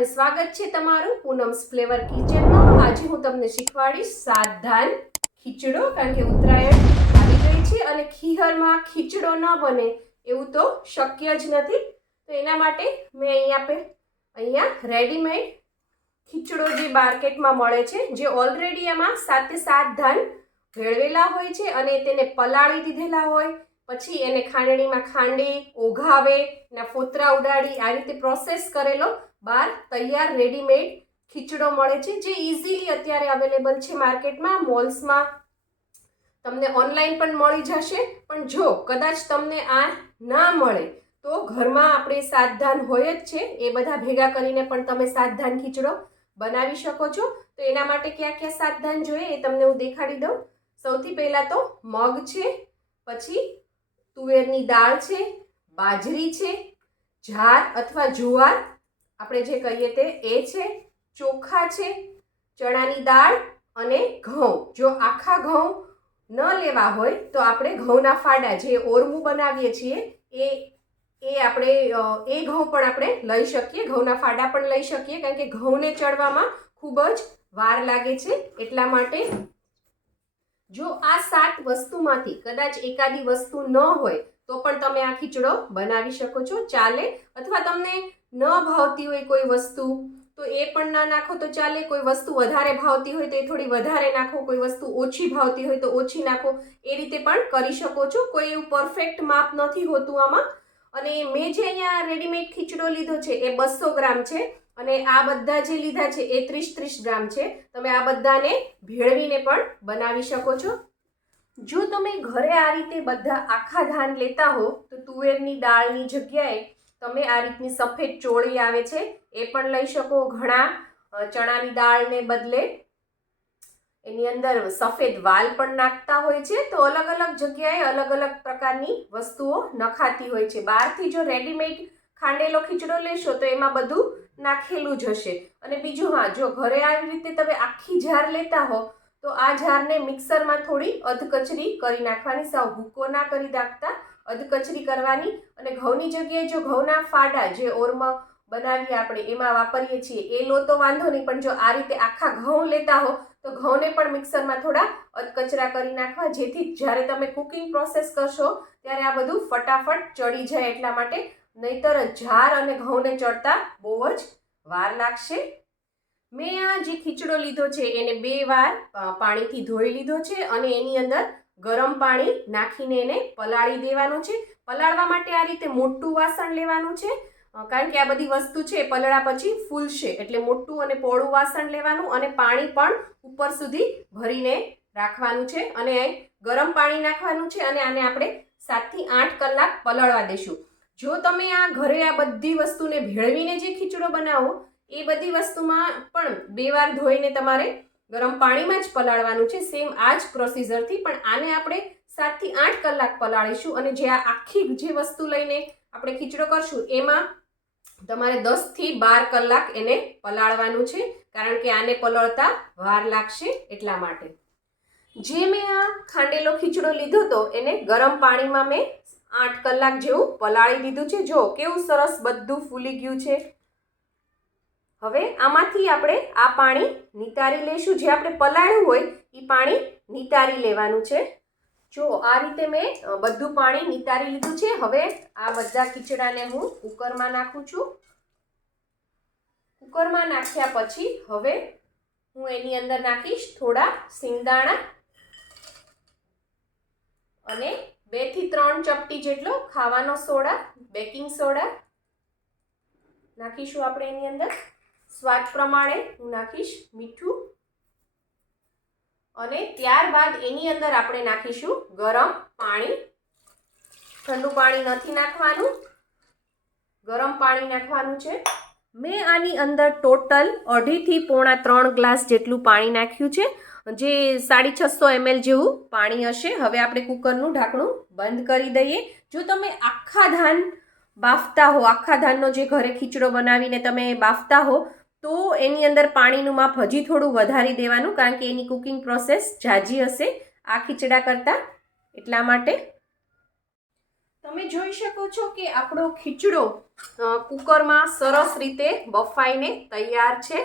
અને સ્વાગત છે તમારું પૂનમ્સ ફ્લેવર કિચનમાં. આજે હું તમને શીખવાડીશ સાત ધાન ખીચડો, કારણ કે ઉત્તરાયણ આવી ગઈ છે અને ખીહરમાં ખીચડો ન બને એવું તો શક્ય જ નથી. તો એના માટે મેં અહીંયા પે અહીંયા રેડીમેડ ખીચડો જે માર્કેટમાં મળે છે, જે ઓલરેડી એમાં સાતે સાત ધાન ભેળવેલા હોય છે અને તેને પલાળી દીધેલા હોય. પછી એને ખાંડણીમાં ખાંડી, ઓઘાવે ના ફોતરા ઉડાડી, આ રીતે પ્રોસેસ કરેલો બહાર તૈયાર રેડીમેડ ખીચડો મળે છે, જે ઇઝીલી અત્યારે અવેલેબલ છે માર્કેટમાં મોલ્સમાં તમને ઓનલાઈન પણ મળી જશે, પણ જો કદાચ તમને આ ના મળે, તો ઘરમાં આપણે સાતધાન હોય જ છે, એ બધા ભેગા કરીને પણ તમે સાતધાન ખીચડો બનાવી શકો છો. તો એના માટે કયા કયા સાતધાન જોઈએ એ તમને હું દેખાડી દઉં. સૌથી પહેલાં તો મગ છે, પછી તુવેરની દાળ છે, બાજરી છે, જાર અથવા જુવાર આપણે જે કહીએ તે એ છે, ચોખા છે, ચણાની દાળ અને ઘઉં. જો આખા ઘઉં ન લેવા હોય, તો આપણે ઘઉંના ફાડા જે ઓરમું બનાવીએ છીએ, એ એ આપણે એ ઘઉં પણ આપણે લઈ શકીએ, ઘઉંના ફાડા પણ લઈ શકીએ, કારણ કે ઘઉંને ચડવામાં ખૂબ જ વાર લાગે છે. એટલા માટે જો આ સાત વસ્તુમાંથી કદાચ એકાદી વસ્તુ ન હોય, તો પણ તમે આ ખીચડો બનાવી શકો છો, ચાલે, અથવા તમને ન ભાવતી હોય કોઈ વસ્તુ, તો એ પણ ના નાખો તો ચાલે. કોઈ વસ્તુ વધારે ભાવતી હોય તો એ થોડી વધારે નાખો. કોઈ વસ્તુ ઓછી ભાવતી હોય તો ઓછી નાખો. એ રીતે પણ કરી શકો છો. કોઈ એવું પરફેક્ટ માપ નથી હોતું આમાં. અને મેં જે અહીંયા રેડીમેડ ખીચડો લીધો છે એ બસો ગ્રામ છે. અને આ બધા જે લીધા છે એ ત્રીસ ત્રીસ ગ્રામ છે. તમે આ બધાને ભેળવીને પણ બનાવી શકો છો. જો તમે ઘરે આ રીતે બધા આખા ધાન લેતા હો, તો તુવેરની દાળની જગ્યાએ તમે આ રીતની સફેદ ચોળી આવે છે, એ પણ લઈ શકો ઘણા ચણાની દાળને બદલે. એની અંદર સફેદ વાલ પણ નાખતા હોય છે, તો અલગ અલગ જગ્યાએ અલગ અલગ પ્રકારની વસ્તુઓ નખાતી હોય છે. બહારથી જો રેડીમેડ ખાંડેલો ખીચડો લેશો, તો એમાં બધું નાખેલું જ હશે. અને બીજું હા, જો ઘરે આવી રીતે તમે આખી જાર લેતા હો, તો આ જારને મિક્સરમાં થોડી અધકચરી કરી નાખવાની, સાવ ભૂકો ના કરી નાખતા અધકચરી કરવાની અને ઘઉંની જગ્યાએ જો ઘઉંના ફાડા જે ઓરમાં બનાવીએ આપણે, એમાં વાપરીએ છીએ, એ લો તો વાંધો નહીં, પણ જો આ રીતે આખા ઘઉં લેતા હો, તો ઘઉંને પણ મિક્સરમાં થોડા અધકચરા કરી નાખવા, જેથી જ્યારે તમે કુકિંગ પ્રોસેસ કરશો, ત્યારે આ બધું ફટાફટ ચડી જાય એટલા માટે, નહીતર જાર અને ઘઉંને ચડતા બહુ જ વાર લાગશે. મેં આ જે ખીચડો લીધો છે, એને બે વાર પાણીથી ધોઈ લીધો છે અને એની અંદર ગરમ પાણી નાખીને એને પલાળી દેવાનું છે. પલાળવા માટે આ રીતે મોટું વાસણ લેવાનું છે. કારણ કે આ બધી વસ્તુ છે પલળા પછી ફૂલશે. એટલે મોટું અને પોળું વાસણ લેવાનું અને પાણી પણ ઉપર સુધી ભરીને રાખવાનું છે. અને ગરમ પાણી નાખવાનું છે અને આને આપણે સાતથી આઠ કલાક પલળવા દેશું. જો તમે આ ઘરે આ બધી વસ્તુને ભેળવીને જે ખીચડો બનાવો, એ બધી વસ્તુમાં પણ બે વાર ધોઈને તમારે ગરમ પાણીમાં જ પલાળવાનું છે. સેમ આ જ પ્રોસીજરથી પણ આને આપણે સાતથી આઠ કલાક પલાળીશું અને જે આ આખી જે વસ્તુ લઈને આપણે ખીચડો કરશું, એમાં તમારે દસથી બાર કલાક એને પલાળવાનું છે, કારણ કે આને પલળતા વાર લાગશે એટલા માટે. જે મેં આ ખાંડેલો ખીચડો લીધો હતો એને ગરમ પાણીમાં મેં આઠ કલાક જેવું પલાળી દીધું છે. જો, કેવું સરસ બધું ફૂલી ગયું છે. હવે આમાંથી આપણે આ પાણી નિતારી લઈશું. જે આપણે પલાળ્યું હોય એ પાણી નિતારી લેવાનું છે. જો આ રીતે મેં બધું પાણી નિતારી લીધું છે. હવે આ બધા ખીચડાને હું કુકરમાં નાખું છું. કુકરમાં નાખ્યા પછી હવે હું એની અંદર નાખીશ થોડા સિંગદાણા અને બેથી ત્રણ ચપટી જેટલો ખાવાનો સોડા, બેકિંગ સોડા. નાખીશું આપણે એની અંદર. સ્વાદ પ્રમાણે હું નાખીશ મીઠું. અને ત્યારબાદ એની અંદર આપણે નાખીશું ગરમ પાણી. ઠંડુ પાણી નથી નાખવાનું. ગરમ પાણી નાખવાનું છે. મેં આની અંદર ટોટલ અઢીથી પોણા ત્રણ ગ્લાસ જેટલું પાણી નાખ્યું છે. જે સાડી છસો એમએલ જેવું પાણી હશે. હવે આપણે કુકરનું ઢાંકણું બંધ કરી દઈએ. જો તમે આખા ધાન બાફતા હો, આખા ધાનનો જે ઘરે ખીચડો બનાવીને તમે બાફતા હો તો એની અંદર પાણીનું માપ હજી થોડું વધારી દેવાનું કારણ કે એની કુકિંગ પ્રોસેસ જાજી હશે આ ખીચડા કરતાં એટલા માટે. તમે જોઈ શકો છો કે આપણો ખીચડો કુકરમાં સરસ રીતે બફાઈને તૈયાર છે.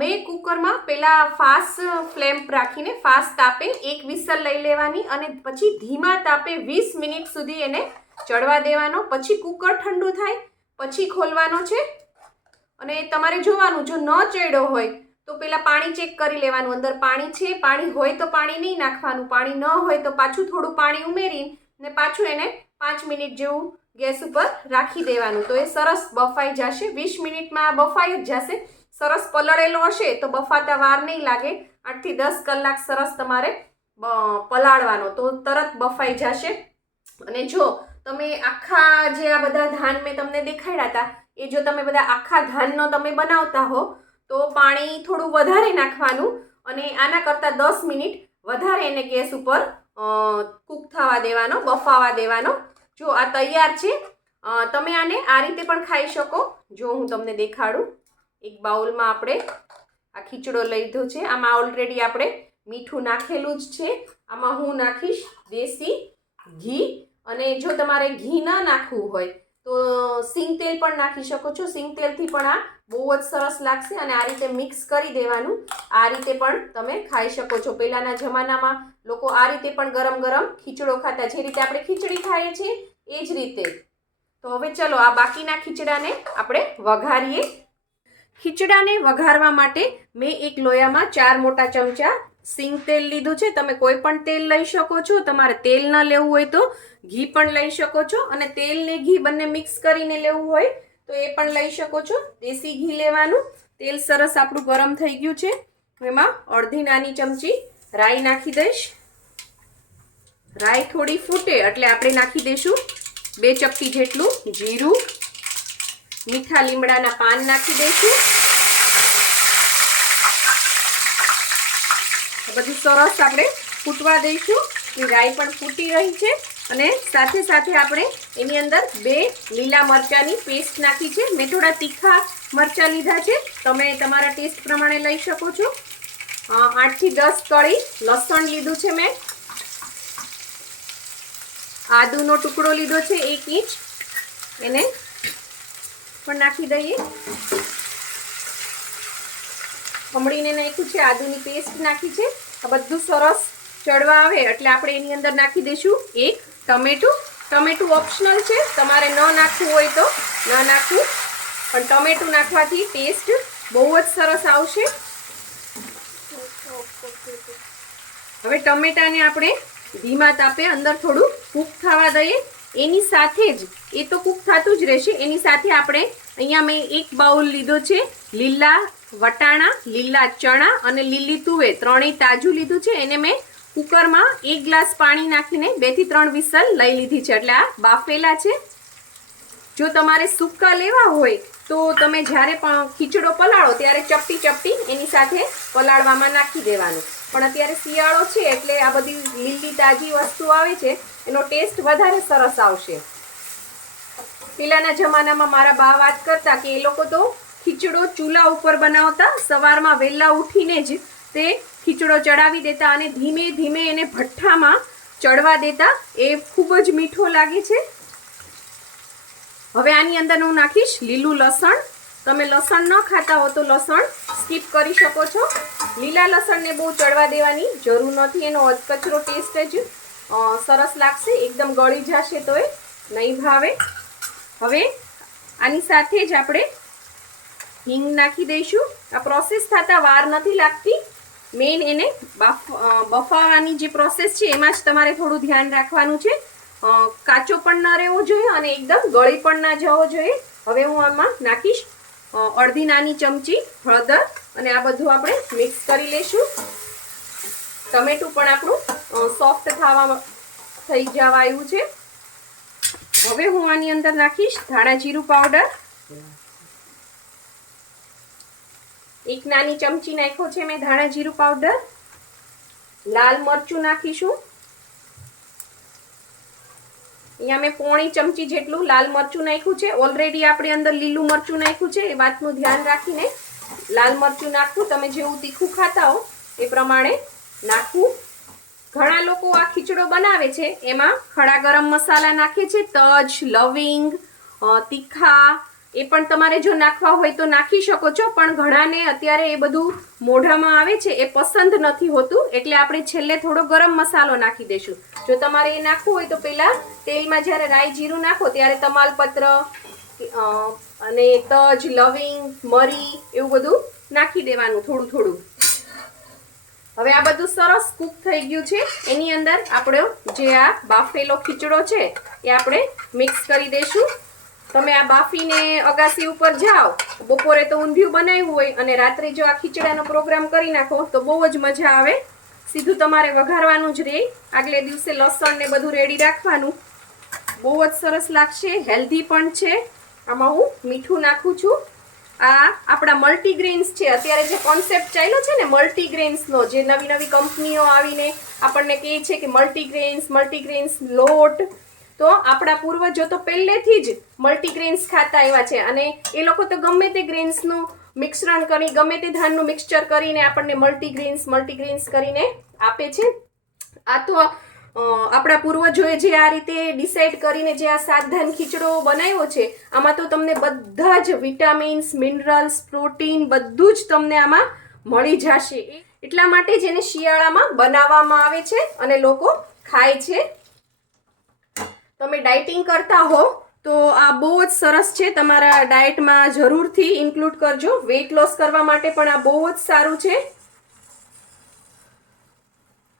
મેં કુકરમાં પહેલાં ફાસ્ટ ફ્લેમ રાખીને ફાસ્ટ તાપે એક વિસલ લઈ લેવાની અને પછી ધીમા તાપે વીસ મિનિટ સુધી એને ચડવા દેવાનો. પછી કુકર ઠંડુ થાય, પછી ખોલવાનો છે. અને તમારે જોવાનું, જો ન ચડ્યો હોય, તો પેલા પાણી ચેક કરી લેવાનું. અંદર પાણી છે, પાણી હોય તો પાણી નહીં નાખવાનું. પાણી ન હોય તો પાછું થોડું પાણી ઉમેરીને પાછું એને પાંચ મિનિટ જેવું ગેસ ઉપર રાખી દેવાનું. તો એ સરસ બફાઈ જશે. વીસ મિનિટમાં બફાઈ જ જશે. સરસ પલળેલો હશે તો બફાતા વાર નહીં લાગે. આઠથી દસ કલાક સરસ તમારે પલાળવાનો. તો તરત બફાઈ જશે. અને જો તમે આખા જે આ બધા ધાન મેં તમને દેખાડ્યા હતા એ જો તમે બધા આખા ધાનનો તમે બનાવતા હો, તો પાણી થોડું વધારે નાખવાનું અને આના કરતાં દસ મિનિટ વધારે એને ગેસ ઉપર કૂક થવા દેવાનો, બફાવા દેવાનો. જો આ તૈયાર છે તમે આને આ રીતે પણ ખાઈ શકો. જો હું તમને દેખાડું, એક બાઉલમાં આપણે આ ખીચડો લીધો છે. આમાં ઓલરેડી આપણે મીઠું નાખેલું જ છે. આમાં હું નાખીશ દેશી ઘી અને જો તમારે ઘી ન નાખવું હોય તો સિંગ તેલ પણ નાખી શકો છો. સિંગ તેલથી પણ આ બહુ જ સરસ લાગશે અને આ રીતે મિક્સ કરી દેવાનું. આ રીતે પણ તમે ખાઈ શકો છો. પહેલાંના જમાનામાં લોકો આ રીતે પણ ગરમ ગરમ ખીચડો ખાતા. જે રીતે આપણે ખીચડી ખાઈએ છીએ, એ જ રીતે. તો હવે ચલો આ બાકીના ખીચડાને આપણે વઘારીએ. ખીચડાને વઘારવા માટે મેં એક લોયામાં ચાર મોટા ચમચા સિંગ તેલ લીધું છે, તમે કોઈ પણ તેલ લઈ શકો છો, તમારે તેલ ન લેવું હોય તો ઘી પણ લઈ શકો છો, અને તેલ ને ઘી બંને મિક્સ કરીને લેવું હોય તો એ પણ લઈ શકો છો, દેશી ઘી લેવાનું, તેલ સરસ આપણું ગરમ થઈ ગયું છે, એમાં અડધી નાની ચમચી રાઈ નાખી દઈશ, રાઈ થોડી ફૂટે એટલે આપણે નાખી દઈશું બે ચપટી જેટલું જીરું, મીઠા લીમડાના પાન નાખી દઈશું બધું સરસ આપણે ફૂટવા દઈશું. એ રાઈ પણ ફૂટી રહી છે અને સાથે સાથે આપણે એની અંદર બે લીલા મરચાંની પેસ્ટ નાખી છે. મેં થોડા તીખા મરચાં લીધા છે. તમે તમારા ટેસ્ટ પ્રમાણે લઈ શકો છો. આઠથી દસ કળી લસણ લીધું છે મેં. આદુનો ટુકડો લીધો છે એક ઇંચ. એને પણ નાખી દઈએ. ખમણીને નાખ્યું છે, આદુની પેસ્ટ નાખી છે. આ બધું સરસ ચડવા આવે એટલે આપણે એની અંદર નાખી દઈશું એક ટમેટું. ટમેટું ઓપ્શનલ છે. તમારે ન નાખવું હોય તો ન નાખવું. પણ ટમેટું નાખવાથી ટેસ્ટ બહુ જ સરસ આવશે. હવે ટમેટાને આપણે ધીમા તાપે અંદર થોડું કૂક થવા દઈએ. એની સાથે જ, એ તો કૂક થતું જ રહેશે. એની સાથે આપણે અહીંયા મેં એક બાઉલ લીધો છે લીલા વટાણા, લીલા ચણા અને લીલી તુવેર. ત્રણેય તાજું લીધું છે. એને મેં કુકરમાં એક ગ્લાસ પાણી નાખીને બેથી ત્રણ વિસલ લઈ લીધી છે. એટલે આ બાફેલા છે. જો તમારે સૂકા લેવા હોય તો તમે જ્યારે પણ ખીચડો પલાળો ત્યારે ચપટી ચપટી એની સાથે પલાળવામાં નાખી દેવાનું. પણ અત્યારે શિયાળો છે એટલે આ બધી લીલી તાજી વસ્તુ આવે છે, એનો ટેસ્ટ વધારે સરસ આવશે. પહેલાંના જમાનામાં મારા બા વાત કરતા કે એ લોકો તો ખીચડો ચૂલા ઉપર બનાવતા સવારમાં વહેલા ઉઠીને જ તે ખીચડો ચડાવી દેતા અને ધીમે ધીમે એને ભઠ્ઠામાં ચડવા દેતા. એ ખૂબ જ મીઠો લાગે છે. હવે આની અંદર હું નાખીશ લીલું લસણ. તમે લસણ ન ખાતા હો તો લસણ સ્કીપ કરી શકો છો. લીલા લસણને બહુ ચડવા દેવાની જરૂર નથી. એનો અધકચરો ટેસ્ટ જ સરસ લાગશે. એકદમ ગળી જશે તો એ નહીં ભાવે. હવે આની સાથે જ આપણે હિંગ નાખી દઈશું. આ પ્રોસેસ થતાં વાર નથી લાગતી. મેઇન એને બાફ બફાવાની જે પ્રોસેસ છે, એમાં જ તમારે થોડું ધ્યાન રાખવાનું છે. કાચો પણ ન રહેવો જોઈએ અને એકદમ ગળી પણ ના જવો જોઈએ. હવે હું આમાં નાખીશ અડધી નાની ચમચી હળદર અને આ બધું આપણે મિક્સ કરી લઈશું. ટમેટું પણ આપણું સોફ્ટ થવા થઈ જવા આવ્યું છે. હવે હું આની અંદર નાખીશ ધાણા જીરું પાવડર એક નાની ચમચી નાખ્યો છે મેં ધાણા જીરું પાવડર લાલ મરચું નાખીશું. અહીંયા મેં પોણી ચમચી જેટલું લાલ મરચું નાખ્યું છે. ઓલરેડી આપણે અંદર લીલું મરચું નાખ્યું છે. એ વાતનું ધ્યાન રાખીને લાલ મરચું નાખવું. તમે જેવું તીખું ખાતા હો એ પ્રમાણે નાખવું. ઘણા લોકો આ ખીચડો બનાવે છે. એમાં ખડા ગરમ મસાલા નાખે છે. તજ, લવિંગ તીખા એ પણ તમારે જો નાખવા હોય તો નાખી શકો છો, પણ ઘણાને અત્યારે એ બધું મોઢામાં આવે છે, એ પસંદ નથી હોતું, એટલે આપણે છેલ્લે થોડો ગરમ મસાલો નાખી દઈશું. જો તમારે એ નાખવું હોય તો પહેલાં તેલમાં જ્યારે રાઈ જીરું નાખો ત્યારે તમાલપત્ર અને તજ, લવિંગ, મરી એવું બધું નાખી દેવાનું થોડું થોડું. હવે આ બધું સરસ કૂક થઈ ગયું છે, એની અંદર આપણો જે આ બાફેલો ખીચડો છે, એ આપણે મિક્સ કરી દઈશું. તમે આ બાફીને અગાસી ઉપર જાઓ. બપોરે તો ઊંધિયું બનાવ્યું હોય અને રાત્રે જો આ ખીચડાનો પ્રોગ્રામ કરી નાખો, તો બહુ જ મજા આવે. સીધું તમારે વઘારવાનું જ રહે આગલે દિવસે લસણ ને બધું રેડી રાખવાનું. બહુ જ સરસ લાગશે હેલ્ધી પણ છે. આમાં હું મીઠું નાખું છું. આ આપણા મલ્ટીગ્રેન્સ છે. અત્યારે જે કોન્સેપ્ટ ચાલ્યો છે ને મલ્ટીગ્રેન્સનો જે નવી નવી કંપનીઓ આવીને આપણને કહે છે કે મલ્ટીગ્રેન્સ મલ્ટીગ્રેન્સ લોટ તો આપણા પૂર્વજો તો પહેલેથી જ મલ્ટીગ્રેન્સ ખાતા આવ્યા છે અને એ લોકો તો ગમે તે ગ્રેન્સનું મિશ્રણ કરી, ગમે તે ધાનનું મિક્સચર કરીને આપણને મલ્ટીગ્રેન્સ મલ્ટીગ્રેન્સ કરીને આપે છે. આ તો આપણા પૂર્વજોએ જે આ રીતે ડિસાઈડ કરીને જે આ સાત ધાન ખીચડો બનાવ્યો છે, આમાં તો તમને બધા જ વિટામિન્સ મિનરલ્સ પ્રોટીન બધું જ તમને આમાં મળી જશે. એટલા માટે જ એને શિયાળામાં બનાવવામાં આવે છે અને લોકો ખાય છે. તમે ડાયટિંગ કરતા હો, તો આ બહુ જ સરસ છે. તમારા ડાયટમાં જરૂરથી ઇન્ક્લુડ કરજો. વેઇટ લોસ કરવા માટે પણ આ બહુ જ સારું છે.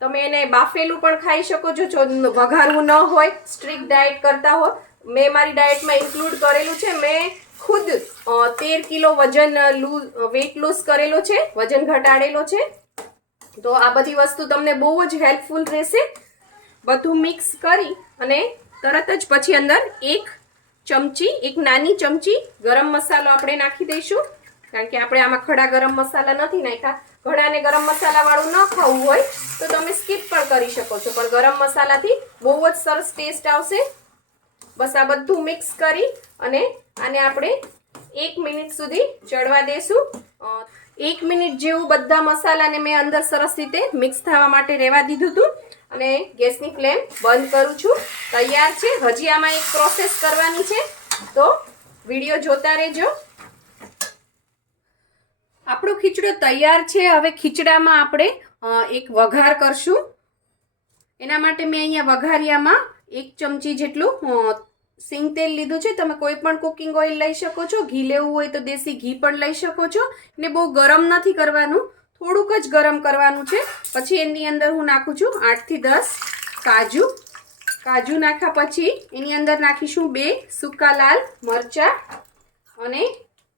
તમે એને બાફેલું પણ ખાઈ શકો છો. જો વઘારવું ન હોય સ્ટ્રિક્ટ ડાયટ કરતા હો. મેં મારી ડાયટમાં ઇન્ક્લુડ કરેલું છે. મેં ખુદ તેર કિલો વજન લૂ વેઇટ લોસ કરેલો છે. વજન ઘટાડેલો છે. તો આ બધી વસ્તુ તમને બહુ જ હેલ્પફુલ રહેશે. બધું મિક્સ કરી અને તરત જ પછી અંદર એક ચમચી એક નાની ચમચી ગરમ મસાલો આપણે નાખી દઈશું. કારણ કે આપણે આમાં ખડા ગરમ મસાલા નથી નાખ્યા. ઘણાને ગરમ મસાલા વાળું ન ખાવું હોય તો તમે સ્કીપ પણ કરી શકો છો. પણ ગરમ મસાલાથી બહુ જ સરસ ટેસ્ટ આવશે. બસ આ બધું મિક્સ કરી અને આને આપણે એક મિનિટ સુધી ચડવા અ, એક મિનિટ જેવું બધા મસાલાને મેં અંદર સરસ રીતે મિક્સ થવા માટે રહેવા દીધું હતું. અને ગેસની ફ્લેમ બંધ કરું છું. તૈયાર છે. હજી આમાં એક પ્રોસેસ કરવાની છે. તો વીડિયો જોતા રહેજો. આપણો ખીચડો તૈયાર છે. હવે ખીચડામાં આપણે એક વઘાર કરશું. એના માટે મેં અહીંયા વઘારિયામાં એક ચમચી જેટલું સિંગ તેલ લીધું છે. તમે કોઈ પણ કુકિંગ ઓઇલ લઈ શકો છો. ઘી લેવું હોય તો દેશી ઘી પણ લઈ શકો છો. ને બહુ ગરમ નથી કરવાનું. થોડુંક જ ગરમ કરવાનું છે. પછી એની અંદર હું નાખું છું આઠથી દસ કાજુ. કાજુ નાખ્યા પછી એની અંદર નાખીશું બે સૂકા લાલ મરચાં અને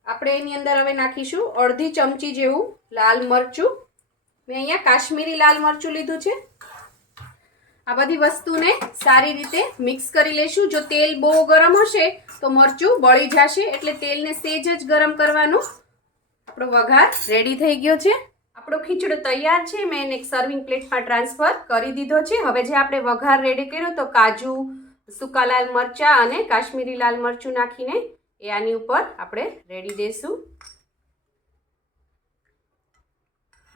આપણે એની અંદર હવે નાખીશું અડધી ચમચી જેવું લાલ મરચું. મેં અહીંયા કાશ્મીરી લાલ મરચું લીધું છે. આ બધી વસ્તુને સારી રીતે મિક્સ કરી લઈશું જો તેલ બહુ ગરમ હશે તો મરચું બળી જશે. એટલે તેલને સેજ જ ગરમ કરવાનું. આપણો વઘાર રેડી થઈ ગયો છે. આપણો ખીચડો તૈયાર છે. મેં એને એક સર્વિંગ પ્લેટમાં ટ્રાન્સફર કરી દીધો છે. હવે જે આપણે વઘાર રેડી કર્યો તો કાજુ, સૂકા લાલ મરચાં અને કાશ્મીરી લાલ મરચું નાખીને એ આની ઉપર આપણે રેડી દઈશું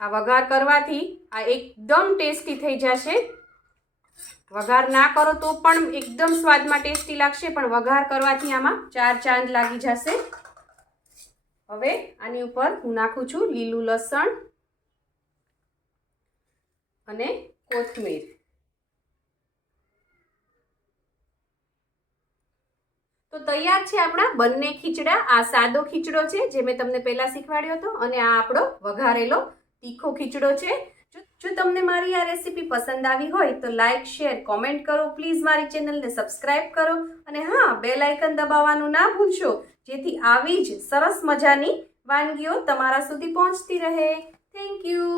આ વઘાર કરવાથી આ એકદમ ટેસ્ટી થઈ જશે. વઘાર ના કરો તો પણ એકદમ સ્વાદમાં ટેસ્ટી લાગશે, પણ વઘાર કરવાથી આમાં ચાર ચાંદ લાગી જશે. હવે આની ઉપર હું નાખું છું લીલું લસણ અને કોથમીર. તો તૈયાર છે આપણા બંને ખીચડા. આ સાદો ખીચડો છે, જે મેં તમને પહેલા શીખવાડ્યો હતો, અને આ આપણો વઘારેલો તીખો ખીચડો છે. જો તમને મારી આ રેસીપી પસંદ આવી હોય તો લાઇક શેર કોમેન્ટ કરો. પ્લીઝ મારી ચેનલને સબસ્ક્રાઇબ કરો અને હા બે લાઇકન દબાવવાનું ના ભૂલશો, જેથી આવી જ સરસ મજાની વાનગીઓ તમારા સુધી પહોંચતી રહે. Thank you